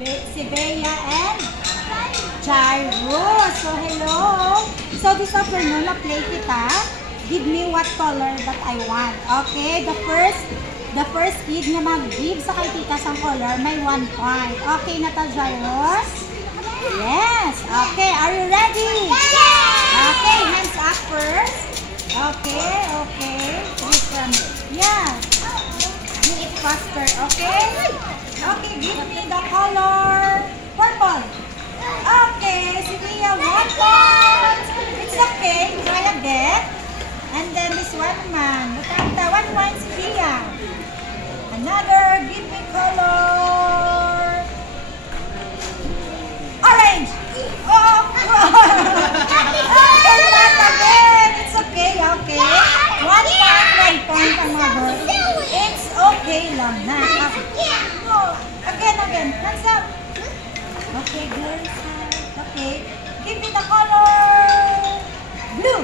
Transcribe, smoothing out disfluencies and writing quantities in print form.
Si Bea and Jairo. So, hello. So, this afternoon, na-play kita. Give me what color that I want. Okay? The first kid na mag-give sa kay tita sang color, may 1 point. Okay na ta, Jairo? Yes. Okay. Are you ready? Okay. Hands up first. Okay. Okay. Listen. Yeah. Do it faster. Okay? Okay. Give me the color purple. Okay. Sige, 1 point. It's okay. Try again. And then this one man. Look at the 1 point, Sige. Another. Give me color orange. Oh. Okay, not again. It's okay. Okay. 1 point, another. It's okay lang na. Oh. Again. Hands up. Okay, girls. Okay. Give me the color blue.